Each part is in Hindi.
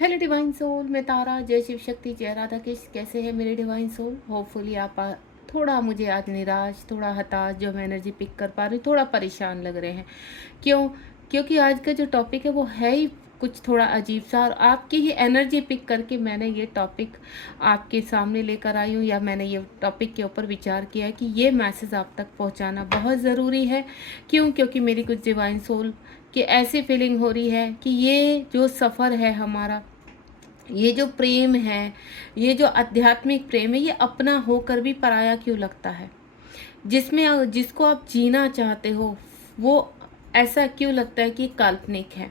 हेलो डिवाइन सोल, मैं तारा। जय शिव शक्ति, जय राधा कृष्ण। कैसे हैं मेरे डिवाइन सोल? होपफुली आप थोड़ा मुझे आज निराश, थोड़ा हताश जो मैं एनर्जी पिक कर पा रही हूँ, थोड़ा परेशान लग रहे हैं। क्यों? क्योंकि आज का जो टॉपिक है वो है ही कुछ थोड़ा अजीब सा, और आपकी ही एनर्जी पिक करके मैंने ये टॉपिक आपके सामने लेकर आई हूँ, या मैंने ये टॉपिक के ऊपर विचार किया है कि ये मैसेज आप तक पहुँचाना बहुत ज़रूरी है। क्यों? क्योंकि मेरी कुछ डिवाइन सोल की ऐसी फीलिंग हो रही है कि ये जो सफ़र है हमारा, ये जो प्रेम है, ये जो आध्यात्मिक प्रेम है, ये अपना होकर भी पराया क्यों लगता है? जिसमें जिसको आप जीना चाहते हो वो ऐसा क्यों लगता है कि काल्पनिक है?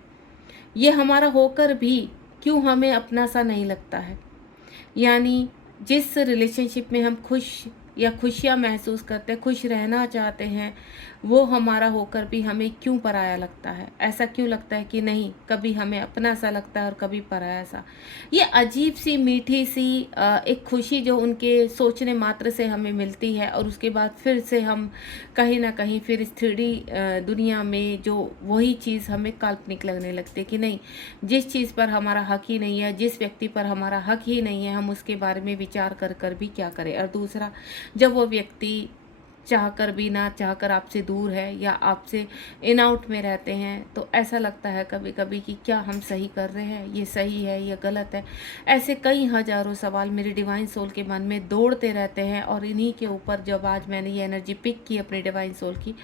ये हमारा होकर भी क्यों हमें अपना सा नहीं लगता है? यानी जिस रिलेशनशिप में हम खुश या खुशियाँ महसूस करते हैं, खुश रहना चाहते हैं, वो हमारा होकर भी हमें क्यों पराया लगता है? ऐसा क्यों लगता है कि नहीं, कभी हमें अपना सा लगता है और कभी पराया सा। ये अजीब सी मीठी सी एक खुशी जो उनके सोचने मात्र से हमें मिलती है, और उसके बाद फिर से हम कहीं ना कहीं फिर इस 3D दुनिया में जो वही चीज़ हमें काल्पनिक लगने लगती है कि नहीं, जिस चीज़ पर हमारा हक ही नहीं है, जिस व्यक्ति पर हमारा हक ही नहीं है, हम उसके बारे में विचार कर कर भी क्या करें। और दूसरा, जब वो व्यक्ति चाहकर भी ना चाहकर आपसे दूर है या आपसे इन आउट में रहते हैं, तो ऐसा लगता है कभी कभी कि क्या हम सही कर रहे हैं, ये सही है या गलत है। ऐसे कई हजारों सवाल मेरे डिवाइन सोल के मन में दौड़ते रहते हैं, और इन्हीं के ऊपर जब आज मैंने ये एनर्जी पिक की अपने डिवाइन सोल की,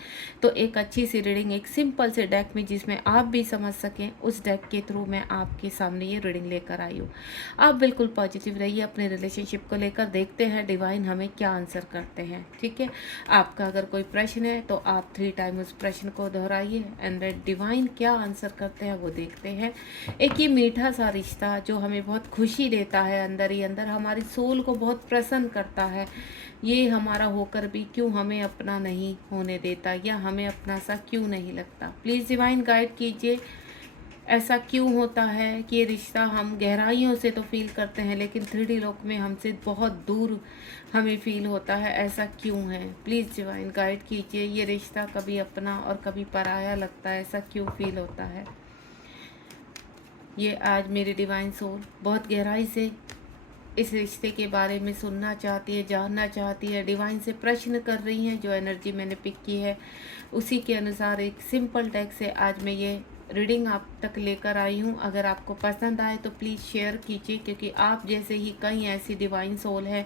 तो एक अच्छी सी रीडिंग, एक सिंपल से डेक में जिसमें आप भी समझ सकें, उस डेक के थ्रू मैं आपके सामने ये रीडिंग लेकर आई हूँ। आप बिल्कुल पॉजिटिव रहिए अपने रिलेशनशिप को लेकर। देखते हैं डिवाइन हमें क्या आंसर करते हैं। ठीक है, आपका अगर कोई प्रश्न है तो आप 3 टाइम उस प्रश्न को दोहराइए, एंड डिवाइन क्या आंसर करते हैं वो देखते हैं। एक ये मीठा सा रिश्ता जो हमें बहुत खुशी देता है, अंदर ही अंदर हमारी सोल को बहुत प्रसन्न करता है, ये हमारा होकर भी क्यों हमें अपना नहीं होने देता, या हमें अपना सा क्यों नहीं लगता। प्लीज़ डिवाइन गाइड कीजिए, ऐसा क्यों होता है कि ये रिश्ता हम गहराइयों से तो फील करते हैं, लेकिन 3D लोक में हमसे बहुत दूर हमें फील होता है, ऐसा क्यों है? प्लीज़ डिवाइन गाइड कीजिए, ये रिश्ता कभी अपना और कभी पराया लगता है, ऐसा क्यों फील होता है? ये आज मेरी डिवाइन सोल बहुत गहराई से इस रिश्ते के बारे में सुनना चाहती है, जानना चाहती है, डिवाइन से प्रश्न कर रही हैं। जो एनर्जी मैंने पिक की है उसी के अनुसार एक सिंपल टेक्स्ट से आज मैं ये रीडिंग आप तक लेकर आई हूँ। अगर आपको पसंद आए तो प्लीज़ शेयर कीजिए, क्योंकि आप जैसे ही कई ऐसी डिवाइन सोल है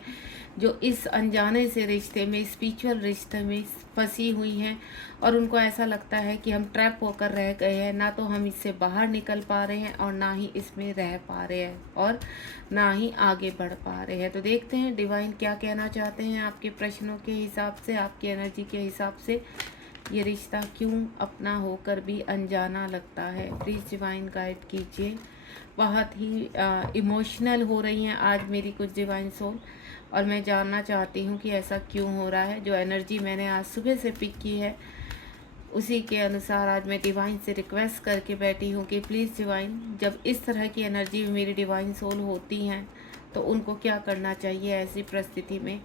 जो इस अनजाने से रिश्ते में, स्पिरिचुअल रिश्ते में फंसी हुई हैं, और उनको ऐसा लगता है कि हम ट्रैप होकर रह गए हैं, ना तो हम इससे बाहर निकल पा रहे हैं और ना ही इसमें रह पा रहे हैं और ना ही आगे बढ़ पा रहे हैं। तो देखते हैं डिवाइन क्या कहना चाहते हैं आपके प्रश्नों के हिसाब से, आपकी एनर्जी के हिसाब से। ये रिश्ता क्यों अपना होकर भी अनजाना लगता है? प्लीज़ डिवाइन गाइड कीजिए। बहुत ही इमोशनल हो रही हैं आज मेरी कुछ डिवाइन सोल, और मैं जानना चाहती हूँ कि ऐसा क्यों हो रहा है। जो एनर्जी मैंने आज सुबह से पिक की है उसी के अनुसार आज मैं डिवाइन से रिक्वेस्ट करके बैठी हूँ कि प्लीज़ डिवाइन, जब इस तरह की एनर्जी में मेरी डिवाइन सोल होती हैं तो उनको क्या करना चाहिए ऐसी परिस्थिति में।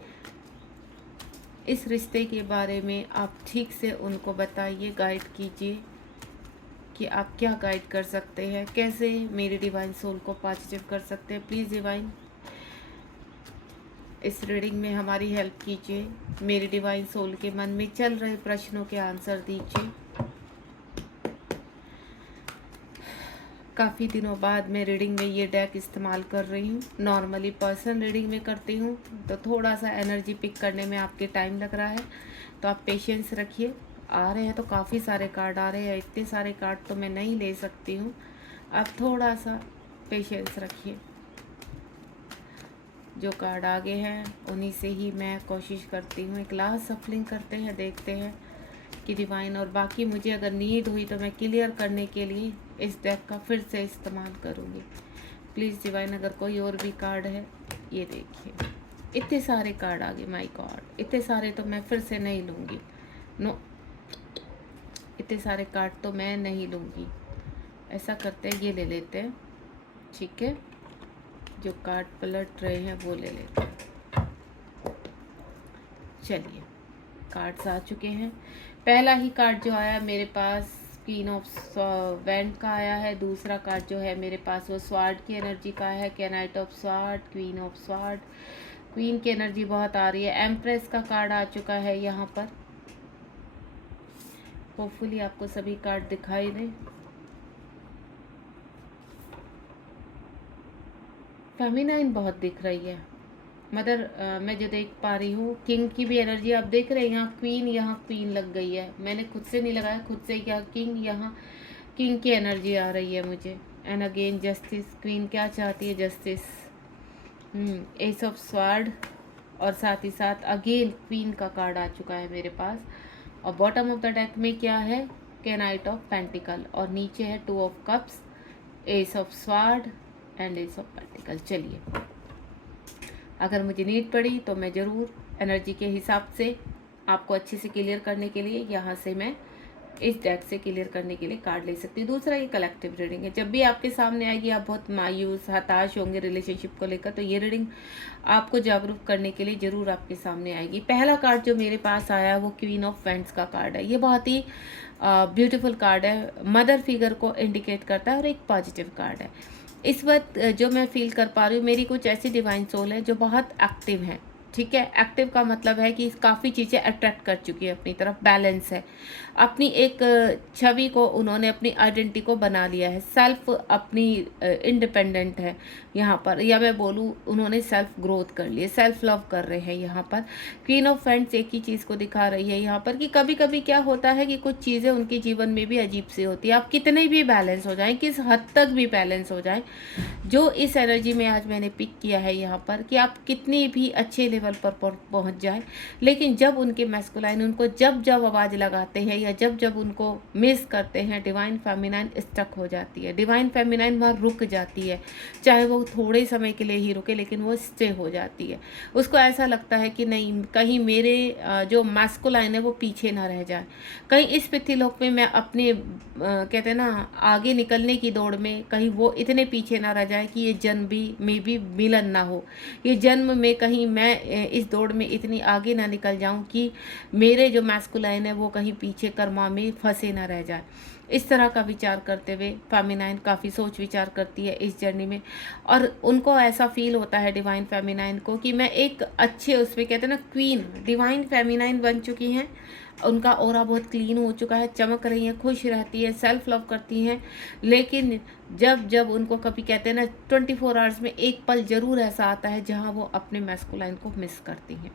इस रिश्ते के बारे में आप ठीक से उनको बताइए, गाइड कीजिए कि आप क्या गाइड कर सकते हैं, कैसे मेरी डिवाइन सोल को पॉजिटिव कर सकते हैं। प्लीज़ डिवाइन इस रीडिंग में हमारी हेल्प कीजिए, मेरी डिवाइन सोल के मन में चल रहे प्रश्नों के आंसर दीजिए। काफ़ी दिनों बाद मैं रीडिंग में ये डेक इस्तेमाल कर रही हूँ। नॉर्मली पर्सनल रीडिंग में करती हूँ तो थोड़ा सा एनर्जी पिक करने में आपके टाइम लग रहा है, तो आप पेशेंस रखिए। आ रहे हैं तो काफ़ी सारे कार्ड आ रहे हैं, इतने सारे कार्ड तो मैं नहीं ले सकती हूँ, आप थोड़ा सा पेशेंस रखिए। जो कार्ड आगे हैं उन्हीं से ही मैं कोशिश करती हूँ। एक लास्ट सफलिंग करते हैं, देखते हैं कि डिवाइन, और बाकी मुझे अगर नीड हुई तो मैं क्लियर करने के लिए इस डेक का फिर से इस्तेमाल करूँगी। प्लीज़ डिवाइन अगर कोई और भी कार्ड है, ये देखिए इतने सारे कार्ड आ गए, माय गॉड, इतने सारे तो मैं फिर से नहीं लूँगी। नो, इतने सारे कार्ड तो मैं नहीं लूँगी। ऐसा करते हैं, ये ले लेते हैं। ठीक है, जो कार्ड पलट रहे हैं वो ले लेते हैं। चलिए, कार्ड्स आ चुके हैं। पहला ही कार्ड जो आया मेरे पास, क्वीन ऑफ वैंड का आया है। दूसरा कार्ड जो है मेरे पास वो स्वार्ड की एनर्जी का है, night of sword, queen of sword. Queen की एनर्जी बहुत आ रही है। एम्प्रेस का कार्ड आ चुका है यहाँ पर। होपफुली आपको सभी कार्ड दिखाई दें। फेमिनाइन बहुत दिख रही है मदर। मैं जो देख पा रही हूँ किंग की भी एनर्जी आप देख रहे हैं। यहाँ क्वीन लग गई है। मैंने खुद से नहीं लगाया, खुद से क्या किंग, यहाँ किंग की एनर्जी आ रही है मुझे। एंड अगेन जस्टिस, क्वीन क्या चाहती है, जस्टिस। एस ऑफ स्वार्ड और साथ ही साथ अगेन क्वीन का कार्ड आ चुका है मेरे पास। और बॉटम ऑफ द डेक में क्या है, नाइट ऑफ पेंटिकल, और नीचे है two of cups, S of sword and S of pentacle. चलिए, अगर मुझे नीड पड़ी तो मैं ज़रूर एनर्जी के हिसाब से आपको अच्छे से क्लियर करने के लिए यहाँ से मैं इस डेक से क्लियर करने के लिए कार्ड ले सकती हूँ। दूसरा, ये कलेक्टिव रीडिंग है। जब भी आपके सामने आएगी आप बहुत मायूस, हताश होंगे रिलेशनशिप को लेकर, तो ये रीडिंग आपको जागरूक करने के लिए ज़रूर आपके सामने आएगी। पहला कार्ड जो मेरे पास आया वो क्वीन ऑफ वैंड्स का कार्ड है। ये बहुत ही ब्यूटीफुल कार्ड है, मदर फिगर को इंडिकेट करता है और एक पॉजिटिव कार्ड है। इस वक्त जो मैं फील कर पा रही हूँ, मेरी कुछ ऐसी डिवाइन सोल है जो बहुत एक्टिव है। ठीक है, एक्टिव का मतलब है कि काफ़ी चीज़ें अट्रैक्ट कर चुकी है अपनी तरफ, बैलेंस है, अपनी एक छवि को उन्होंने अपनी आइडेंटिटी को बना लिया है, सेल्फ अपनी इंडिपेंडेंट है यहाँ पर, या मैं बोलूँ उन्होंने सेल्फ ग्रोथ कर लिए, सेल्फ लव कर रहे हैं यहाँ पर। क्वीन ऑफ वैंड्स एक ही चीज़ को दिखा रही है यहाँ पर कि कभी कभी क्या होता है कि कुछ चीज़ें उनके जीवन में भी अजीब सी होती है। आप कितने भी बैलेंस हो जाएं, किस हद तक भी बैलेंस हो जाएं, जो इस एनर्जी में आज मैंने पिक किया है यहाँ पर, कि आप कितनी भी अच्छे लेवल पर पहुँच जाए, लेकिन जब उनके मैस्कुलाइन उनको जब जब आवाज़ लगाते हैं या जब जब उनको मिस करते हैं, डिवाइन फेमिनाइन स्टक हो जाती है। डिवाइन फेमिनाइन वहाँ रुक जाती है, चाहे वो थोड़े समय के लिए ही रुके, लेकिन वो स्टे हो जाती है। उसको ऐसा लगता है कि नहीं, कहीं मेरे जो मैस्कुलाइन है वो पीछे ना रह जाए, कहीं इस पृथ्वीलोक में मैं अपने कहते हैं ना आगे निकलने की दौड़ में कहीं वो इतने पीछे ना रह जाए कि ये जन्म भी में भी मिलन ना हो, ये जन्म में कहीं मैं इस दौड़ में इतनी आगे ना निकल जाऊं कि मेरे जो मैस्कुलाइन है वो कहीं पीछे कर्मा में फंसे ना रह जाए। इस तरह का विचार करते हुए फेमिनाइन काफ़ी सोच विचार करती है इस जर्नी में, और उनको ऐसा फील होता है डिवाइन फेमिनाइन को कि मैं एक अच्छे उसमें कहते हैं ना क्वीन डिवाइन फेमिनाइन बन चुकी हैं। उनका ऑरा बहुत क्लीन हो चुका है, चमक रही हैं, खुश रहती है, सेल्फ लव करती हैं। लेकिन जब जब उनको कभी कहते हैं ना 24 आवर्स में एक पल ज़रूर ऐसा आता है जहां वो अपने मैस्कुलाइन को मिस करती हैं।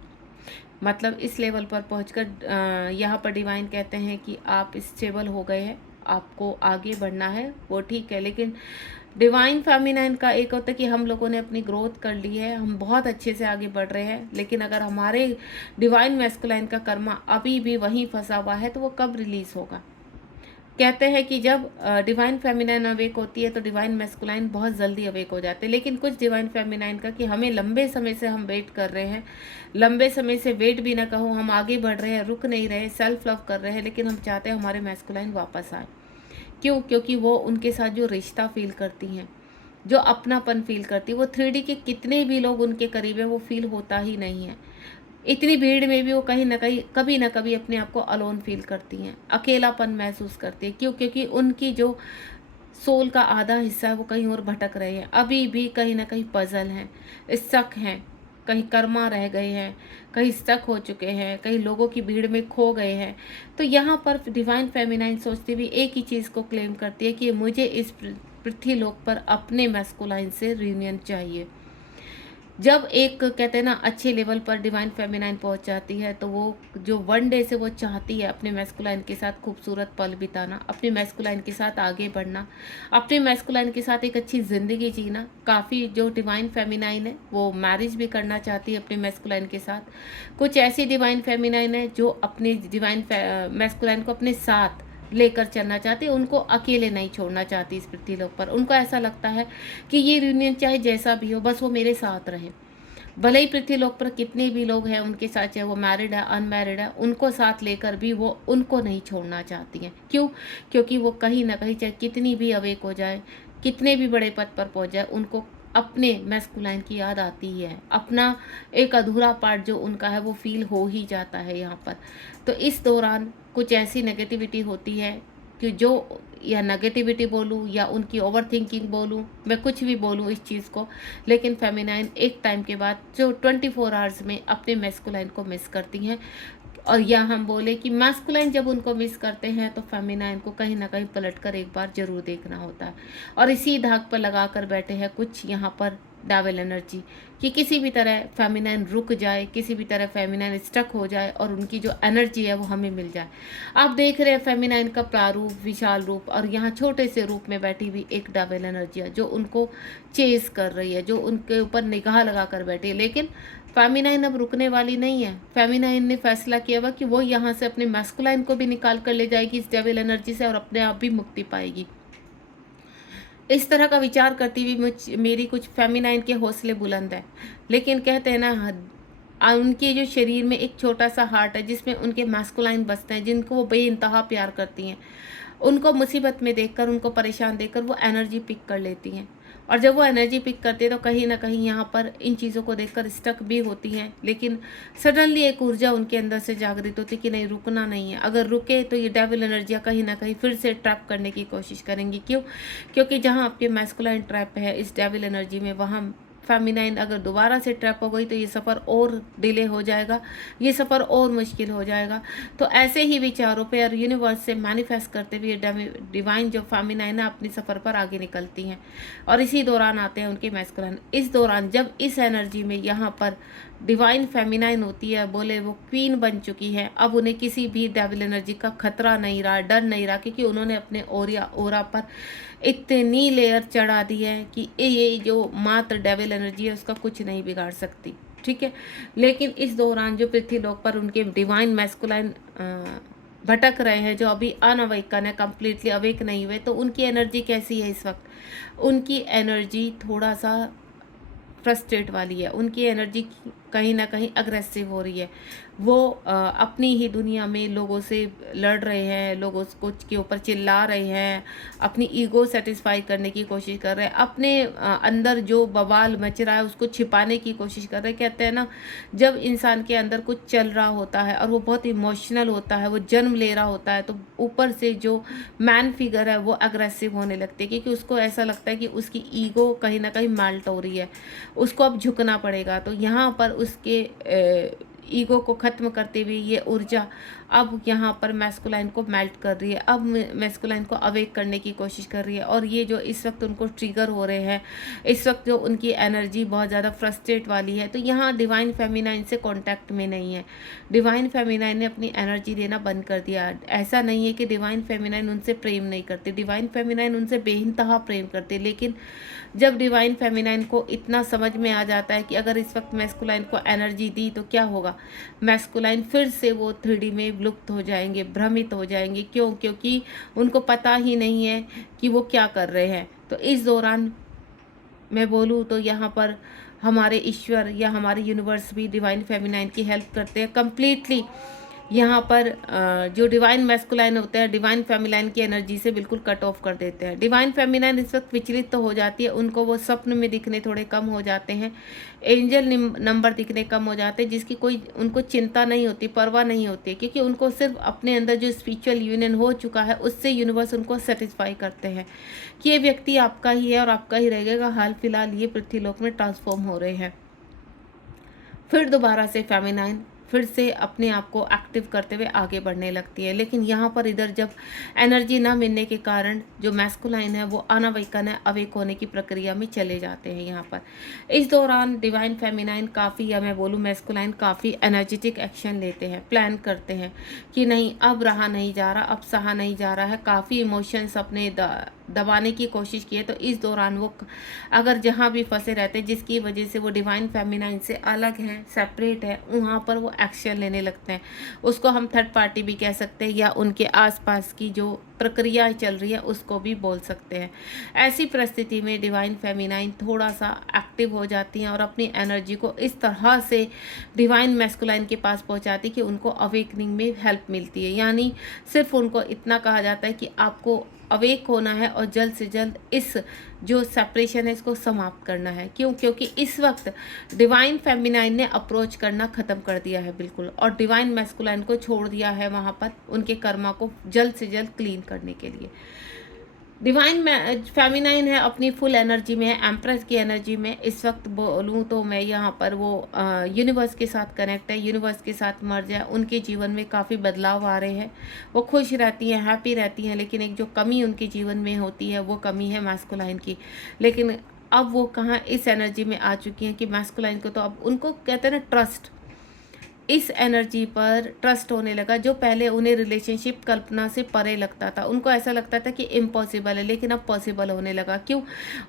मतलब इस लेवल पर पहुंचकर यहाँ पर डिवाइन कहते हैं कि आप स्टेबल हो गए हैं, आपको आगे बढ़ना है, वो ठीक है। लेकिन डिवाइन फेमिनाइन का एक होता है कि हम लोगों ने अपनी ग्रोथ कर ली है, हम बहुत अच्छे से आगे बढ़ रहे हैं, लेकिन अगर हमारे डिवाइन मैस्कुलाइन का कर्मा अभी भी वहीं फंसा हुआ है तो वो कब रिलीज होगा। कहते हैं कि जब डिवाइन फेमिनाइन अवेक होती है तो डिवाइन मैस्कुलाइन बहुत जल्दी अवेक हो जाते हैं। लेकिन कुछ डिवाइन फेमिनाइन का कि हमें लंबे समय से हम वेट कर रहे हैं, लंबे समय से वेट भी ना कहो, हम आगे बढ़ रहे हैं, रुक नहीं रहे, सेल्फ लव कर रहे हैं, लेकिन हम चाहते हैं हमारे मैस्कुलाइन वापस आए। क्यों? क्योंकि वो उनके साथ जो रिश्ता फील करती हैं, जो अपनापन फील करती है, वो 3D के कितने भी लोग उनके करीब है वो फील होता ही नहीं है। इतनी भीड़ में भी वो कहीं ना कहीं कभी ना कभी अपने आप को अलोन फील करती हैं, अकेलापन महसूस करती है। क्यों? क्योंकि उनकी जो सोल का आधा हिस्सा है वो कहीं और भटक रहे हैं, अभी भी कहीं ना कहीं पजल हैं, स्टक हैं, कहीं कर्मा रह गए हैं, कहीं स्टक हो चुके हैं, कहीं लोगों की भीड़ में खो गए हैं। तो यहाँ पर डिवाइन फेमिनाइन सोचती भी एक ही चीज़ को क्लेम करती है कि मुझे इस पृथ्वी लोक पर अपने मैस्कुलाइन से रियूनियन चाहिए। जब एक कहते हैं ना अच्छे लेवल पर डिवाइन फेमिनाइन पहुंच जाती है तो वो जो वन डे से वो चाहती है अपने मैस्कुलाइन के साथ खूबसूरत पल बिताना, अपने मैस्कुलाइन के साथ आगे बढ़ना, अपने मैस्कुलाइन के साथ एक अच्छी ज़िंदगी जीना। काफ़ी जो डिवाइन फेमिनाइन है वो मैरिज भी करना चाहती है अपने मैस्कुलाइन के साथ। कुछ ऐसी डिवाइन फेमिनाइन है जो अपने डिवाइन मैस्कुलाइन को अपने साथ लेकर चलना चाहती है, उनको अकेले नहीं छोड़ना चाहती इस पृथ्वीलोक पर। उनको ऐसा लगता है कि ये यूनियन चाहे जैसा भी हो, बस वो मेरे साथ रहे। भले ही पृथ्वीलोक पर कितने भी लोग हैं उनके साथ, चाहे वो मैरिड है अनमैरिड है, उनको साथ लेकर भी वो उनको नहीं छोड़ना चाहती हैं। क्यों? क्योंकि वो कहीं ना कहीं चाहे कितनी भी अवेक हो जाए, कितने भी बड़े पद पर पहुंच जाए, उनको अपने मैस्कुलाइन की याद आती ही है। अपना एक अधूरा पार्ट जो उनका है वो फील हो ही जाता है यहाँ पर। तो इस दौरान कुछ ऐसी नेगेटिविटी होती है कि जो या नेगेटिविटी बोलूँ या उनकी ओवरथिंकिंग बोलूँ, मैं कुछ भी बोलूँ इस चीज़ को, लेकिन फेमिनाइन एक टाइम के बाद जो 24 आवर्स में अपने मैस्कुलाइन को मिस करती हैं। और या हम बोले कि मैस्कुलाइन जब उनको मिस करते हैं तो फेमिनाइन को कहीं न कहीं पलटकर एक बार ज़रूर देखना होता है। और इसी धाक पर लगा कर बैठे हैं कुछ यहाँ पर डेविल एनर्जी, कि किसी भी तरह फेमिनाइन रुक जाए, किसी भी तरह फेमिनाइन स्टक हो जाए और उनकी जो एनर्जी है वो हमें मिल जाए। आप देख रहे हैं फेमिनाइन का प्रारूप, विशाल रूप, और यहाँ छोटे से रूप में बैठी हुई एक डेविल एनर्जी है जो उनको चेज़ कर रही है, जो उनके ऊपर निगाह लगा कर बैठी है। लेकिन फेमिनाइन अब रुकने वाली नहीं है। फेमिनाइन ने फैसला किया हुआ कि वो यहाँ से अपने मैस्कुलाइन को भी निकाल कर ले जाएगी इस डेविल एनर्जी से और अपने आप भी मुक्ति पाएगी। इस तरह का विचार करती हुई मेरी कुछ फेमिनाइन के हौसले बुलंद है। लेकिन कहते हैं ना, उनके जो शरीर में एक छोटा सा हार्ट है जिसमें उनके मैस्कुलाइन बसते हैं, जिनको वो बेइंतहा प्यार करती हैं। उनको मुसीबत में देखकर, उनको परेशान देखकर वो एनर्जी पिक कर लेती हैं। और जब वो एनर्जी पिक करते हैं तो कहीं ना कहीं यहाँ पर इन चीज़ों को देखकर स्टक भी होती हैं। लेकिन सडनली एक ऊर्जा उनके अंदर से जागृत होती कि नहीं, रुकना नहीं है। अगर रुके तो ये डेविल एनर्जियाँ कहीं ना कहीं फिर से ट्रैप करने की कोशिश करेंगी। क्यों? क्योंकि जहाँ आपके मैस्कुलाइन ट्रैप है इस डेविल एनर्जी में, वहाँ फेमिनाइन अगर दोबारा से ट्रैप हो गई तो ये सफ़र और डिले हो जाएगा, ये सफ़र और मुश्किल हो जाएगा। तो ऐसे ही विचारों पे और यूनिवर्स से मैनिफेस्ट करते हुए डिवाइन जो फेमिनाइन है अपनी सफ़र पर आगे निकलती हैं। और इसी दौरान आते हैं उनके मैस्कुलाइन। इस दौरान जब इस एनर्जी में यहाँ पर डिवाइन फेमिनाइन होती है, बोले वो क्वीन बन चुकी है, अब उन्हें किसी भी डेविल एनर्जी का खतरा नहीं रहा, डर नहीं रहा, क्योंकि उन्होंने अपने ओरा पर इतनी लेयर चढ़ा दी है कि ये जो मात्र डेविल एनर्जी है उसका कुछ नहीं बिगाड़ सकती। ठीक है। लेकिन इस दौरान जो पृथ्वी लोक पर उनके डिवाइन मैस्कुलाइन भटक रहे हैं, जो अभी अनअवेकन है, कंप्लीटली अवेक नहीं हुए, तो उनकी एनर्जी कैसी है इस वक्त? उनकी एनर्जी थोड़ा सा फ्रस्ट्रेट वाली है। उनकी एनर्जी कहीं ना कहीं अग्रेसिव हो रही है। वो अपनी ही दुनिया में लोगों से लड़ रहे हैं, लोगों को के ऊपर चिल्ला रहे हैं, अपनी ईगो सेटिस्फाई करने की कोशिश कर रहे हैं, अपने अंदर जो बवाल मच रहा है उसको छिपाने की कोशिश कर रहे हैं। कहते हैं ना, जब इंसान के अंदर कुछ चल रहा होता है और वो बहुत इमोशनल होता है, वो जन्म ले रहा होता है, तो ऊपर से जो मैन फिगर है वो अग्रेसिव होने लगती है, क्योंकि उसको ऐसा लगता है कि उसकी ईगो कहीं ना कहीं मेल्ट हो रही है, उसको अब झुकना पड़ेगा। तो यहाँ पर उसके ईगो को ख़त्म करते हुए ये ऊर्जा अब यहाँ पर मैस्कुलाइन को मेल्ट कर रही है, अब मैस्कुलाइन को अवेक करने की कोशिश कर रही है। और ये जो इस वक्त उनको ट्रिगर हो रहे हैं, इस वक्त जो उनकी एनर्जी बहुत ज़्यादा फ्रस्ट्रेट वाली है, तो यहाँ डिवाइन फेमिनाइन से कांटेक्ट में नहीं है। डिवाइन फेमिनाइन ने अपनी एनर्जी देना बंद कर दिया। ऐसा नहीं है कि डिवाइन फेमिनाइन उनसे प्रेम नहीं करते, डिवाइन फेमिनाइन उनसे बेइंतहा प्रेम करते। लेकिन जब डिवाइन फेमिनाइन को इतना समझ में आ जाता है कि अगर इस वक्त मैस्कुलाइन को एनर्जी दी तो क्या होगा, मैस्कुलाइन फिर से वो 3D में लुप्त हो जाएंगे, भ्रमित हो जाएंगे। क्यों? क्योंकि उनको पता ही नहीं है कि वो क्या कर रहे हैं। तो इस दौरान मैं बोलूँ तो यहाँ पर हमारे ईश्वर या हमारे यूनिवर्स भी डिवाइन फेमिनाइन की हेल्प करते हैं कम्प्लीटली। यहाँ पर जो डिवाइन मैस्कुलाइन होते हैं, डिवाइन फेमिनाइन की एनर्जी से बिल्कुल कट ऑफ कर देते हैं। डिवाइन फेमिनाइन इस वक्त विचलित तो हो जाती है, उनको वो स्वप्न में दिखने थोड़े कम हो जाते हैं, एंजल नंबर दिखने कम हो जाते हैं, जिसकी कोई उनको चिंता नहीं होती, परवाह नहीं होती, क्योंकि उनको सिर्फ अपने अंदर जो स्पिरिचुअल यूनियन हो चुका है उससे यूनिवर्स उनको सेटिस्फाई करते हैं कि ये व्यक्ति आपका ही है और आपका ही रहेगा। हाल फिलहाल ये पृथ्वीलोक में ट्रांसफॉर्म हो रहे हैं। फिर दोबारा से फेमिनाइन फिर से अपने आप को एक्टिव करते हुए आगे बढ़ने लगती है। लेकिन यहाँ पर इधर जब एनर्जी ना मिलने के कारण जो मैस्कुलाइन है वो अनावेकन है, अवेक होने की प्रक्रिया में चले जाते हैं। यहाँ पर इस दौरान डिवाइन फेमिनाइन काफ़ी, या मैं बोलूँ मैस्कुलाइन काफ़ी एनर्जेटिक एक्शन लेते हैं, प्लान करते हैं कि नहीं अब रहा नहीं जा रहा, अब सहा नहीं जा रहा है। काफ़ी इमोशंस अपने दबाने की कोशिश की है। तो इस दौरान वो अगर जहाँ भी फंसे रहते हैं जिसकी वजह से वो डिवाइन फेमिनाइन से अलग हैं, सेपरेट है, वहाँ पर वो एक्शन लेने लगते हैं। उसको हम थर्ड पार्टी भी कह सकते हैं या उनके आसपास की जो प्रक्रिया चल रही है उसको भी बोल सकते हैं। ऐसी परिस्थिति में डिवाइन फेमिनाइन थोड़ा सा एक्टिव हो जाती हैं और अपनी एनर्जी को इस तरह से डिवाइन मैस्कुलाइन के पास पहुंचाती है कि उनको अवेकनिंग में हेल्प मिलती है। यानी सिर्फ उनको इतना कहा जाता है कि आपको अवेक होना है और जल्द से जल्द इस जो सेपरेशन है इसको समाप्त करना है। क्यों? क्योंकि इस वक्त डिवाइन फेमिनाइन ने अप्रोच करना ख़त्म कर दिया है बिल्कुल, और डिवाइन मैस्कुलाइन को छोड़ दिया है वहाँ पर उनके कर्मा को जल्द से जल्द क्लीन करने के लिए। डिवाइन फेमिनाइन है, अपनी फुल एनर्जी में है, एम्प्रेस की एनर्जी में। इस वक्त बोलूँ तो मैं यहाँ पर वो यूनिवर्स के साथ कनेक्ट है, यूनिवर्स के साथ मर्ज है। उनके जीवन में काफ़ी बदलाव आ रहे हैं, वो खुश रहती हैं, हैप्पी रहती हैं, लेकिन एक जो कमी उनके जीवन में होती है वो कमी है मैस्कुलाइन की। लेकिन अब वो कहाँ इस एनर्जी में आ चुकी हैं कि मैस्कुलाइन को तो अब उनको कहते हैं ना ट्रस्ट, इस एनर्जी पर ट्रस्ट होने लगा। जो पहले उन्हें रिलेशनशिप कल्पना से परे लगता था, उनको ऐसा लगता था कि इम्पॉसिबल है, लेकिन अब पॉसिबल होने लगा। क्यों?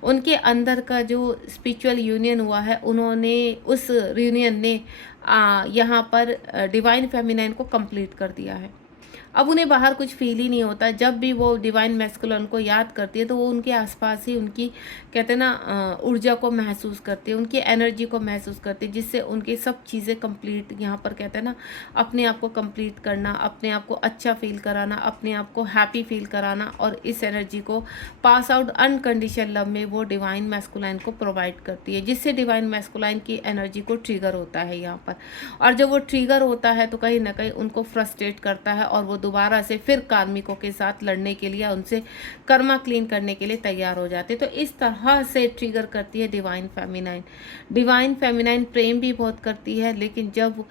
उनके अंदर का जो स्पिरिचुअल यूनियन हुआ है, उन्होंने उस यूनियन ने यहाँ पर डिवाइन फेमिनाइन को कंप्लीट कर दिया है। अब उन्हें बाहर कुछ फील ही नहीं होता। जब भी वो डिवाइन मैस्कुलिन को याद करती है तो वो उनके आसपास ही उनकी कहते हैं ना ऊर्जा को महसूस करती है, उनकी एनर्जी को महसूस करती है, जिससे उनकी सब चीज़ें कंप्लीट यहाँ पर कहते हैं ना अपने आप को कंप्लीट करना, अपने आप को अच्छा फील कराना, अपने आप को हैप्पी फील कराना, और इस एनर्जी को पास आउट अनकंडीशनल लव में वो डिवाइन मैस्कुलाइन को प्रोवाइड करती है, जिससे डिवाइन मैस्कुलाइन की एनर्जी को ट्रिगर होता है यहाँ पर। और जब वो ट्रिगर होता है तो कहीं ना कहीं उनको फ्रस्ट्रेट करता है और वो दोबारा से फिर कार्मिकों के साथ लड़ने के लिए, उनसे कर्मा क्लीन करने के लिए तैयार हो जाते। तो इस तरह से ट्रिगर करती है डिवाइन फेमिनाइन। डिवाइन फेमिनाइन प्रेम भी बहुत करती है, लेकिन जब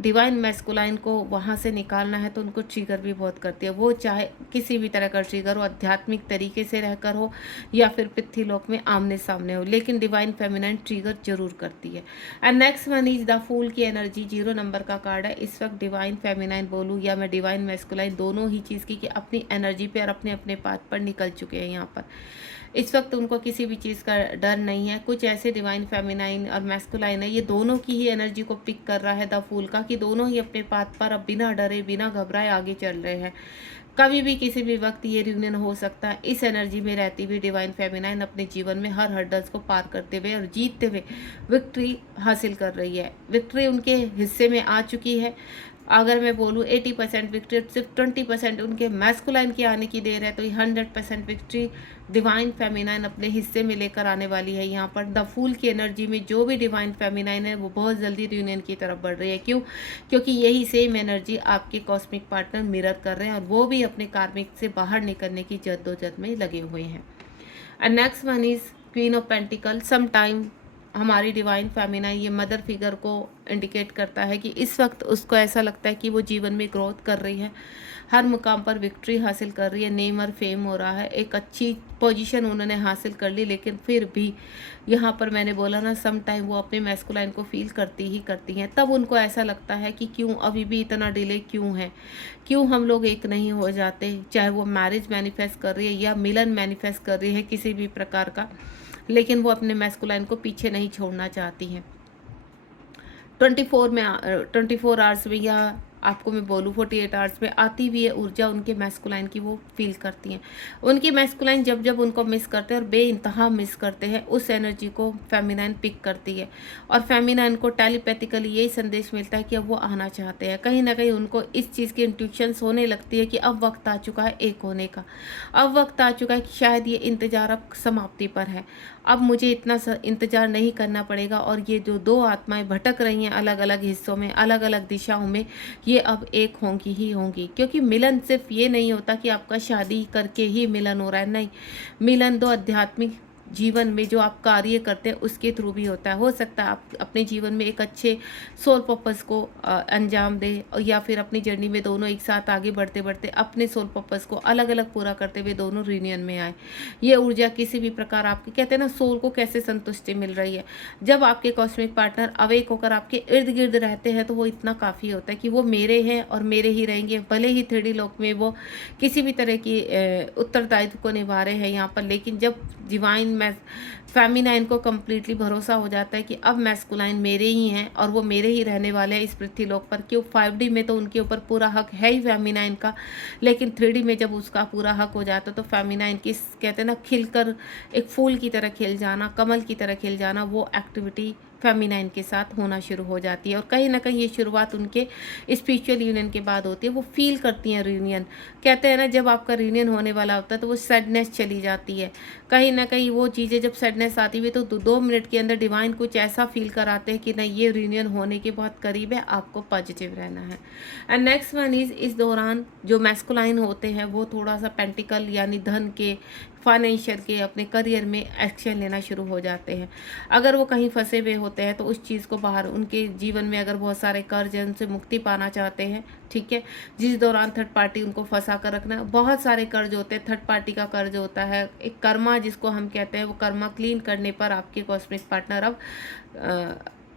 डिवाइन मैस्कुलाइन को वहाँ से निकालना है तो उनको ट्रिगर भी बहुत करती है। वो चाहे किसी भी तरह का ट्रिगर हो, आध्यात्मिक तरीके से रहकर हो या फिर पृथ्वीलोक में आमने सामने हो, लेकिन डिवाइन फेमिनाइन ट्रिगर जरूर करती है। And next one is the fool की एनर्जी, 0 नंबर का कार्ड है। इस वक्त डिवाइन फेमिनाइन बोलूँ या मैं डिवाइन मैस्कुलाइन, दोनों ही चीज़ की कि अपनी एनर्जी पे और अपने अपने पाथ पर निकल चुके हैं यहाँ पर। इस वक्त उनको किसी भी चीज़ का डर नहीं है। कुछ ऐसे डिवाइन फेमिनाइन और मैस्कुलाइन है, ये दोनों की ही एनर्जी को पिक कर रहा है द फूल का, कि दोनों ही अपने पाथ पर अब बिना डरे बिना घबराए आगे चल रहे हैं। कभी भी किसी भी वक्त ये रियूनियन हो सकता है। इस एनर्जी में रहती हुई डिवाइन फेमिनाइन अपने जीवन में हर हर्डल्स को पार करते हुए और जीतते हुए विक्ट्री हासिल कर रही है। विक्ट्री उनके हिस्से में आ चुकी है। अगर मैं बोलूँ 80% विक्ट्री, सिर्फ 20% उनके मैस्कुलाइन की आने की देर है, तो ये 100% विक्ट्री डिवाइन फेमिनाइन अपने हिस्से में लेकर आने वाली है। यहाँ पर द फूल की एनर्जी में जो भी डिवाइन फेमिनाइन है वो बहुत जल्दी रियूनियन की तरफ बढ़ रही है। क्यों? क्योंकि यही सेम एनर्जी आपके कॉस्मिक पार्टनर मिरर कर रहे हैं और वो भी अपने कार्मिक से बाहर निकलने की जद्दोजहद में लगे हुए हैं। And next one is queen of pentacles. Some time हमारी डिवाइन फेमिनाइन ये मदर फिगर को इंडिकेट करता है कि इस वक्त उसको ऐसा लगता है कि वो जीवन में ग्रोथ कर रही है, हर मुकाम पर विक्ट्री हासिल कर रही है, नेम और फेम हो रहा है, एक अच्छी पोजीशन उन्होंने हासिल कर ली। लेकिन फिर भी यहाँ पर मैंने बोला ना, सम टाइम वो अपने मैस्कुलाइन को फील करती ही करती हैं। तब उनको ऐसा लगता है कि क्यों अभी भी इतना डिले क्यों है, क्यों हम लोग एक नहीं हो जाते। चाहे वो मैरिज मैनिफेस्ट कर रही है या मिलन मैनिफेस्ट कर रही है किसी भी प्रकार का, लेकिन वो अपने मैस्कुलाइन को पीछे नहीं छोड़ना चाहती हैं। 24 आवर्स में या आपको मैं बोलूँ 48 आवर्स में आती हुई है ऊर्जा उनके मैस्कुलाइन की वो फील करती हैं। उनकी मैस्कुलाइन जब जब उनको मिस करते हैं और बेइंतहा मिस करते हैं, उस एनर्जी को फेमिनाइन पिक करती है और फेमिनाइन को टेलीपैथिकली यही संदेश मिलता है कि अब वो आना चाहते हैं। कहीं ना कहीं उनको इस चीज़ की इंट्यूशंस होने लगती है कि अब वक्त आ चुका है एक होने का, अब वक्त आ चुका है कि शायद ये इंतज़ार अब समाप्ति पर है, अब मुझे इतना इंतज़ार नहीं करना पड़ेगा। और ये जो दो आत्माएं भटक रही हैं अलग अलग हिस्सों में, अलग अलग दिशाओं में, ये अब एक होंगी ही होंगी। क्योंकि मिलन सिर्फ ये नहीं होता कि आपका शादी करके ही मिलन हो रहा है, नहीं, मिलन दो आध्यात्मिक जीवन में जो आप कार्य करते हैं उसके थ्रू भी होता है। हो सकता है आप अपने जीवन में एक अच्छे सोल पर्पस को अंजाम दें, या फिर अपनी जर्नी में दोनों एक साथ आगे बढ़ते बढ़ते अपने सोल पर्पस को अलग अलग पूरा करते हुए दोनों यूनियन में आए। ये ऊर्जा किसी भी प्रकार आपकी कहते हैं ना सोल को कैसे संतुष्टि मिल रही है। जब आपके कॉस्मिक पार्टनर अवेक होकर आपके इर्द गिर्द रहते हैं तो वो इतना काफ़ी होता है कि वो मेरे हैं और मेरे ही रहेंगे, भले ही 3D लोक में वो किसी भी तरह की उत्तरदायित्व को निभा रहे हैं यहाँ पर। लेकिन जब डिवाइन फेमिनाइन को कम्प्लीटली भरोसा हो जाता है कि अब मैस्कुलाइन मेरे ही हैं और वो मेरे ही रहने वाले हैं इस पृथ्वीलोक पर। क्यों? 5D में तो उनके ऊपर पूरा हक है ही फेमिनाइन का, लेकिन 3D में जब उसका पूरा हक हो जाता तो फेमिनाइन की कहते हैं ना खिलकर एक फूल की तरह खिल जाना, कमल की तरह खिल जाना, वो एक्टिविटी फेमिनाइन के साथ होना शुरू हो जाती है। और कहीं न कहीं ये शुरुआत उनके स्पिरिचुअल यूनियन के बाद होती है। वो फ़ील करती हैं रियूनियन। कहते हैं ना, जब आपका रियूनियन होने वाला होता है तो वो सैडनेस चली जाती है। कहीं न कहीं वो चीज़ें जब सैडनेस आती हुई तो 2 मिनट के अंदर डिवाइन कुछ ऐसा फ़ील कराते हैं कि नहीं, ये रियूनियन होने के बहुत करीब है, आपको पॉजिटिव रहना है। एंड नेक्स्ट वन इज़, इस दौरान जो मैस्कुलाइन होते हैं वो थोड़ा-सा पेंटिकल यानी धन के, फाइनेंशियल के, अपने करियर में एक्शन लेना शुरू हो जाते हैं। अगर वो कहीं फँसे हुए होते हैं तो उस चीज़ को बाहर, उनके जीवन में अगर बहुत सारे कर्ज हैं उनसे मुक्ति पाना चाहते हैं, ठीक है, जिस दौरान थर्ड पार्टी उनको फंसा कर रखना है। बहुत सारे कर्ज होते हैं, थर्ड पार्टी का कर्ज होता है, एक कर्मा जिसको हम कहते हैं, वो कर्मा क्लीन करने पर आपके कॉस्मिक पार्टनर अब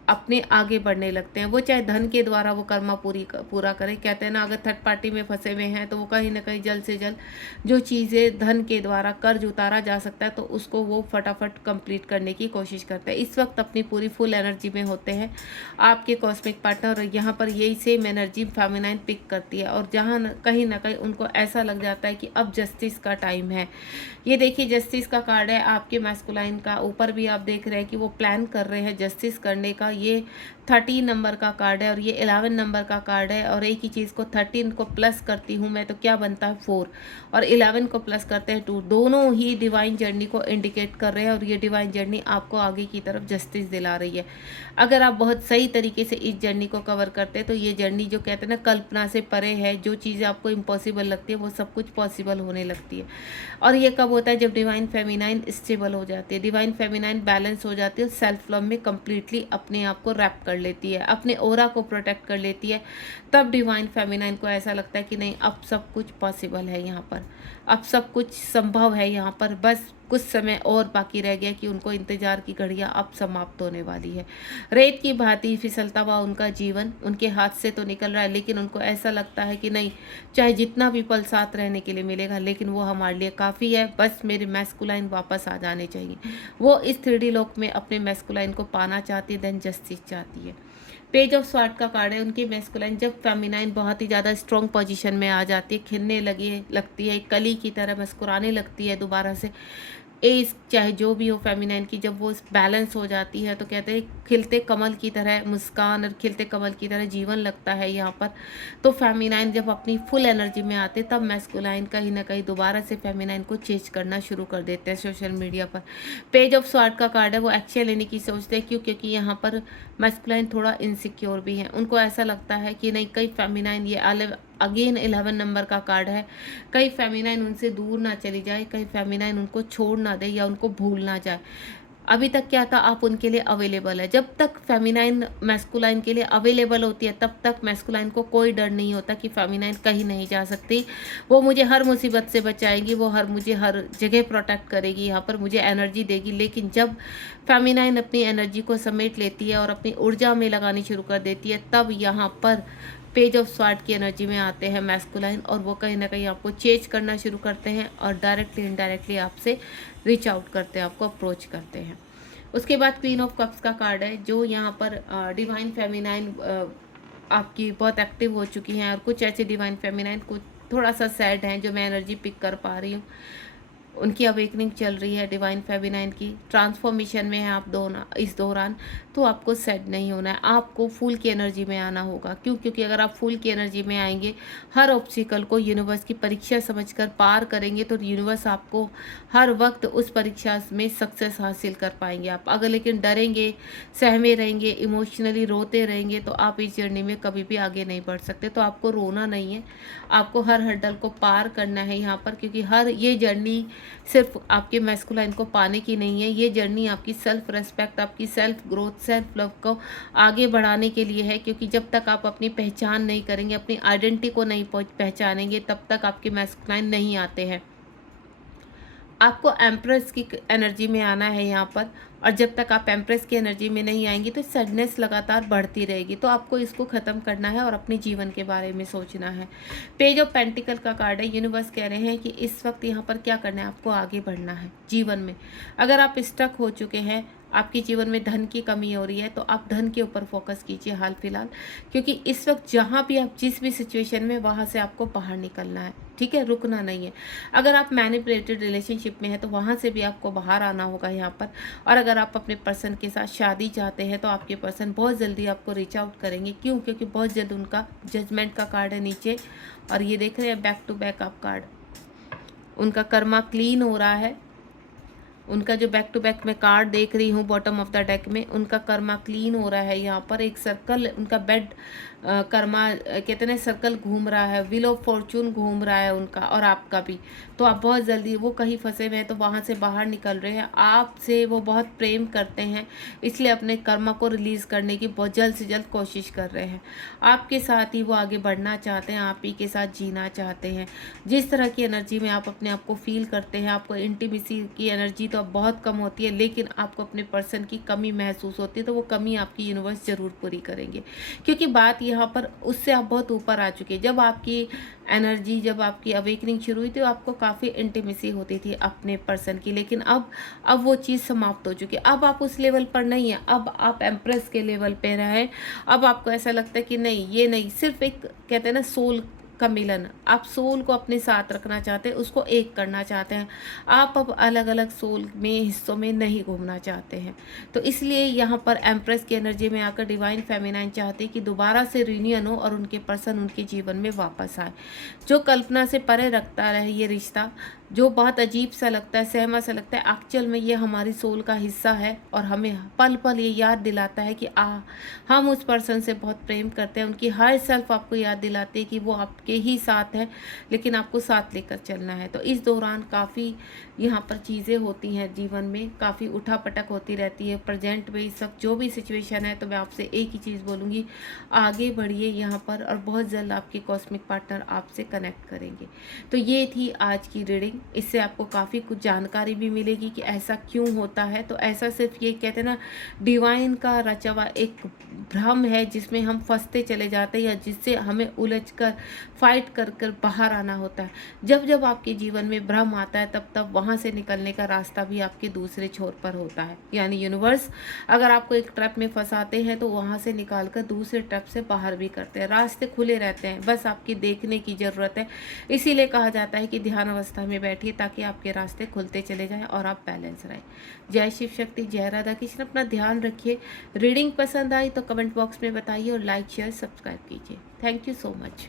अपने आगे बढ़ने लगते हैं। वो चाहे धन के द्वारा वो कर्मा पूरा करें। कहते हैं ना, अगर थर्ड पार्टी में फंसे हुए हैं तो वो कहीं ना कहीं जल्द से जल्द जो चीज़ें धन के द्वारा कर्ज उतारा जा सकता है तो उसको वो फटाफट कंप्लीट करने की कोशिश करते हैं। इस वक्त अपनी पूरी फुल एनर्जी में होते हैं आपके कॉस्मिक पार्टनर। यहाँ पर यही सेम एनर्जी फेमिनाइन पिक करती है और जहाँ कहीं ना कहीं उनको ऐसा लग जाता है कि अब जस्टिस का टाइम है। ये देखिए, जस्टिस का कार्ड है आपके मैस्कुलाइन का। ऊपर भी आप देख रहे हैं कि वो प्लान कर रहे हैं जस्टिस करने का। ये 13 नंबर का कार्ड है और ये 11 नंबर का कार्ड है। और एक ही चीज़ को 13 को प्लस करती हूँ मैं तो क्या बनता है 4, और 11 को प्लस करते हैं 2। दोनों ही डिवाइन जर्नी को इंडिकेट कर रहे हैं और ये डिवाइन जर्नी आपको आगे की तरफ जस्टिस दिला रही है। अगर आप बहुत सही तरीके से इस जर्नी को कवर करते हैं तो ये जर्नी, जो कहते हैं ना, कल्पना से परे है। जो चीज़ें आपको इम्पॉसिबल लगती है वो सब कुछ पॉसिबल होने लगती है। और ये कब होता है? जब डिवाइन फेमिनाइन स्टेबल हो जाती है, डिवाइन फेमिनाइन बैलेंस हो जाती है, सेल्फ लव में कम्प्लीटली अपने आप को रैप कर लेती है, अपने ऑरा को प्रोटेक्ट कर लेती है। तब डिवाइन फेमिनाइन को ऐसा लगता है कि नहीं, अब सब कुछ पॉसिबल है यहाँ पर, अब सब कुछ संभव है यहाँ पर, बस कुछ समय और बाकी रह गया कि उनको इंतजार की घड़ियाँ अब समाप्त होने वाली है। रेत की भांति फिसलता हुआ उनका जीवन उनके हाथ से तो निकल रहा है, लेकिन उनको ऐसा लगता है कि नहीं, चाहे जितना भी पल साथ रहने के लिए मिलेगा लेकिन वो हमारे लिए काफ़ी है। बस मेरे मैस्कुलाइन वापस आ जाने चाहिए। वो इस 3D लोक में अपने मैस्कुलाइन को पाना चाहती है, देन जस्टिस चाहती है। पेज ऑफ स्वॉर्ड का कार्ड है उनकी मैस्कुलाइन। जब फेमिनाइन बहुत ही ज़्यादा स्ट्रॉन्ग पोजीशन में आ जाती है, खिलने लगती है, कली की तरह मुस्कुराने लगती है दोबारा से, एज चाहे जो भी हो फेमिनाइन की, जब वो बैलेंस हो जाती है तो कहते हैं खिलते कमल की तरह मुस्कान और खिलते कमल की तरह जीवन लगता है यहाँ पर। तो फेमिनाइन जब अपनी फुल एनर्जी में आते तब मैस्कुलाइन कहीं ना कहीं दोबारा से फेमिनाइन को चेंज करना शुरू कर देते हैं सोशल मीडिया पर। पेज ऑफ स्वॉर्ड का कार्ड है, वो एक्शन लेने की सोचते हैं। क्यों? क्योंकि यहाँ पर मैस्कुलाइन थोड़ा इनसिक्योर भी है। उनको ऐसा लगता है कि नहीं, कई फेमिनाइन, ये अगेन 11 नंबर का कार्ड है, कई फेमिनाइन उनसे दूर ना चली जाए, कई फेमिनाइन उनको छोड़ ना दे या उनको भूल ना जाए। अभी तक क्या था, आप उनके लिए अवेलेबल है। जब तक फेमिनाइन मैस्कुलाइन के लिए अवेलेबल होती है तब तक मैस्कुलाइन को कोई डर नहीं होता कि फेमिनाइन कहीं नहीं जा सकती, वो मुझे हर मुसीबत से बचाएगी, वो मुझे हर जगह प्रोटेक्ट करेगी, यहाँ पर मुझे एनर्जी देगी। लेकिन जब फेमिनाइन अपनी एनर्जी को समेट लेती है और अपनी ऊर्जा में लगानी शुरू कर देती है, तब यहाँ पर पेज ऑफ स्वॉर्ड की एनर्जी में आते हैं मैस्कुलाइन और वो कहीं ना कहीं आपको चेंज करना शुरू करते हैं और डायरेक्टली इनडायरेक्टली आपसे रीच आउट करते हैं, आपको अप्रोच करते हैं। उसके बाद क्वीन ऑफ कप्स का कार्ड है, जो यहाँ पर डिवाइन फेमिनाइन आपकी बहुत एक्टिव हो चुकी हैं और कुछ ऐसे डिवाइन फेमिनाइन कुछ थोड़ा सा सैड हैं, जो मैं एनर्जी पिक कर पा रही हूँ। उनकी अवेकनिंग चल रही है, डिवाइन फेमिनाइन की ट्रांसफॉर्मेशन में है आप दोनों इस दौरान। तो आपको सैड नहीं होना है, आपको फूल की एनर्जी में आना होगा। क्यों? क्योंकि अगर आप फूल की एनर्जी में आएंगे, हर ऑब्स्टिकल को यूनिवर्स की परीक्षा समझकर पार करेंगे तो यूनिवर्स आपको हर वक्त उस परीक्षा में सक्सेस हासिल कर पाएंगे आप। अगर लेकिन डरेंगे, सहमे रहेंगे, इमोशनली रोते रहेंगे तो आप इस जर्नी में कभी भी आगे नहीं बढ़ सकते। तो आपको रोना नहीं है, आपको हर हर्डल को पार करना है यहाँ पर, क्योंकि हर ये जर्नी सिर्फ आपके मैस्कुलाइन को पाने की नहीं है, ये जर्नी आपकी सेल्फ रेस्पेक्ट, आपकी सेल्फ ग्रोथ, सेल्फ लव को आगे बढ़ाने के लिए है। क्योंकि जब तक आप अपनी पहचान नहीं करेंगे, अपनी आइडेंटिटी को नहीं पहचानेंगे, तब तक आपके मैस्कुलाइन नहीं आते हैं। आपको एम्प्रेस की एनर्जी में आना है यहाँ पर, और जब तक आप एम्प्रेस की एनर्जी में नहीं आएंगी तो सैडनेस लगातार बढ़ती रहेगी। तो आपको इसको ख़त्म करना है और अपने जीवन के बारे में सोचना है। पेज ऑफ पेंटिकल का कार्ड है, यूनिवर्स कह रहे हैं कि इस वक्त यहाँ पर क्या करना है, आपको आगे बढ़ना है जीवन में। अगर आप स्टक हो चुके हैं, आपके जीवन में धन की कमी हो रही है, तो आप धन के ऊपर फोकस कीजिए हाल फिलहाल, क्योंकि इस वक्त जहाँ भी आप जिस भी सिचुएशन में, वहाँ से आपको बाहर निकलना है। ठीक है, रुकना नहीं है। अगर आप मैनिपुलेटेड रिलेशनशिप में हैं तो वहाँ से भी आपको बाहर आना होगा यहाँ पर। और अगर आप अपने पर्सन के साथ शादी चाहते हैं तो आपके पर्सन बहुत जल्दी आपको रीच आउट करेंगे। क्यों? क्योंकि बहुत जल्द उनका जजमेंट का कार्ड है नीचे, और ये देख रहे हैं बैक टू बैक आप कार्ड। उनका कर्मा क्लीन हो रहा है। उनका जो बैक टू बैक मैं कार्ड देख रही हूँ बॉटम ऑफ द डेक में, उनका कर्मा क्लीन हो रहा है। यहाँ पर एक सर्कल, उनका बेड कर्मा कहते हैं सर्कल घूम रहा है, व्हील ऑफ फॉर्चून घूम रहा है उनका, और आपका भी। तो आप बहुत जल्दी, वो कहीं फंसे हुए हैं तो वहाँ से बाहर निकल रहे हैं। आपसे वो बहुत प्रेम करते हैं, इसलिए अपने कर्मा को रिलीज़ करने की बहुत जल्द से जल्द कोशिश कर रहे हैं। आपके साथ ही वो आगे बढ़ना चाहते हैं, आप ही के साथ जीना चाहते हैं। जिस तरह की एनर्जी में आप अपने आप को फील करते हैं, आपको इंटीमेसी की एनर्जी तो अब बहुत कम होती है, लेकिन आपको अपने पर्सन की कमी महसूस होती है, तो वो कमी आपकी यूनिवर्स ज़रूर पूरी करेंगे। क्योंकि बात यहाँ पर उससे आप बहुत ऊपर आ चुके हैं। जब आपकी एनर्जी, जब आपकी अवेकनिंग शुरू हुई तो आपको काफ़ी इंटीमेसी होती थी अपने पर्सन की, लेकिन अब वो चीज़ समाप्त हो चुकी है। अब आप उस लेवल पर नहीं है, अब आप एम्प्रेस के लेवल पे रहे। अब आपको ऐसा लगता है कि नहीं, ये नहीं, सिर्फ एक कहते हैं ना सोल का मिलन। आप सोल को अपने साथ रखना चाहते हैं, उसको एक करना चाहते हैं। आप अब अलग अलग सोल में हिस्सों में नहीं घूमना चाहते हैं। तो इसलिए यहाँ पर एम्प्रेस की एनर्जी में आकर डिवाइन फेमिनाइन चाहती है कि दोबारा से रियूनियन हो और उनके पर्सन उनके जीवन में वापस आए। जो कल्पना से परे रखता रहे ये रिश्ता, जो बहुत अजीब सा लगता है, सहमा सा लगता है, एक्चुअल में ये हमारी सोल का हिस्सा है और हमें पल पल ये याद दिलाता है कि हम उस पर्सन से बहुत प्रेम करते हैं। उनकी हर सेल्फ आपको याद दिलाती है कि वो आपके ही साथ है, लेकिन आपको साथ लेकर चलना है। तो इस दौरान काफ़ी यहाँ पर चीज़ें होती हैं जीवन में, काफ़ी उठापटक होती रहती है। प्रेजेंट में इस वक्त जो भी सिचुएशन है, तो मैं आपसे एक ही चीज़ बोलूँगी, आगे बढ़िए यहाँ पर, और बहुत जल्द आपके कॉस्मिक पार्टनर आपसे कनेक्ट करेंगे। तो ये थी आज की रीडिंग। इससे आपको काफ़ी कुछ जानकारी भी मिलेगी कि ऐसा क्यों होता है। तो ऐसा सिर्फ ये कहते हैं ना, डिवाइन का रचा हुआ एक भ्रम है जिसमें हम फंसते चले जाते हैं, या जिससे हमें उलझकर फाइट कर कर बाहर आना होता है। जब जब आपके जीवन में भ्रम आता है, तब तब वहाँ से निकलने का रास्ता भी आपके दूसरे छोर पर होता है। यानी यूनिवर्स अगर आपको एक ट्रैप में फंसाते हैं तो वहाँ से निकाल कर दूसरे ट्रैप से बाहर भी करते हैं। रास्ते खुले रहते हैं, बस आपकी देखने की ज़रूरत है। इसीलिए कहा जाता है कि ध्यान अवस्था में बैठिए, ताकि आपके रास्ते खुलते चले जाएं और आप बैलेंस रहें। जय शिव शक्ति, जय राधा कृष्ण। अपना ध्यान रखिए। रीडिंग पसंद आई तो कमेंट बॉक्स में बताइए, और लाइक शेयर सब्सक्राइब कीजिए। Thank you so much.